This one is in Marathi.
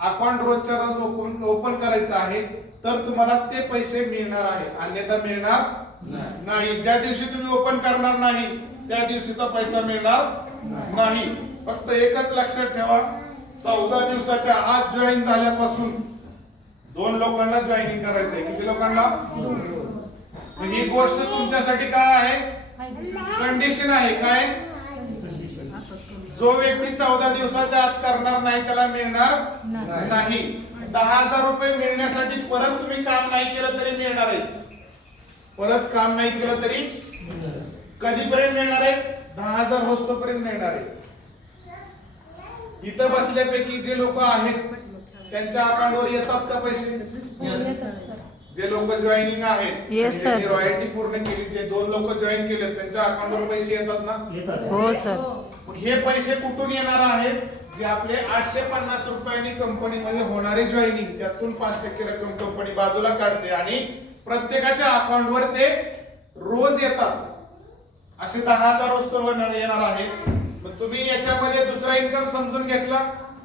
अकाउंट रोजच्या रोज ओपन करायचं आहे तर तुम्हाला ते पैसे मिळणार आहे, अन्यथा मिळणार नाही. ज्या दिवशी तुम्ही ओपन करणार नाही त्या दिवशीचा पैसा मिळणार नाही. फक्त एकच लक्षात ठेवा, 14 दिवसाच्या आत जॉईन झाल्यापासून 2 लोकांना जॉईनिंग करायचं आहे. किती लोकांना? ही गोष्ट तुमच्यासाठी काय आहे? कंडिशन आहे. काय? जो व्यक्ती 14 दिवसाच्या आत करणार नाही त्याला मिळणार नाही. 10,000 रुपये मिळण्यासाठी परत तुम्ही काम नाही केलं तरी मिळणार आहे. परत काम नाही केलं तरी कधीपर्यंत मिळणार आहे? 10,000 होस्तोपर्यंत मिळणार आहे. इथं बसल्यापैकी जे लोक आहेत त्यांच्या अकाउंटवर येतात का पैसे? जे लोक जॉईनिंग आहेत, रॉयल्टी पूर्ण केली, जे 2 लोक जॉईन केले त्यांच्या अकाउंटवर पैसे येतात ना? हो सर. हे पैसे कुठून येणार आहेत? जे आपले 850 रुपयांनी कंपनीमध्ये होणारे जॉईनिंग, त्यातून 5% रक्कम कंपनी बाजूला काढते आणि प्रत्येकाच्या अकाउंटवर ते रोज येतात. असे 10,000 वस्तू येणार आहेत. तुम्ही याच्यामध्ये दुसरा इन्कम समजून घेतला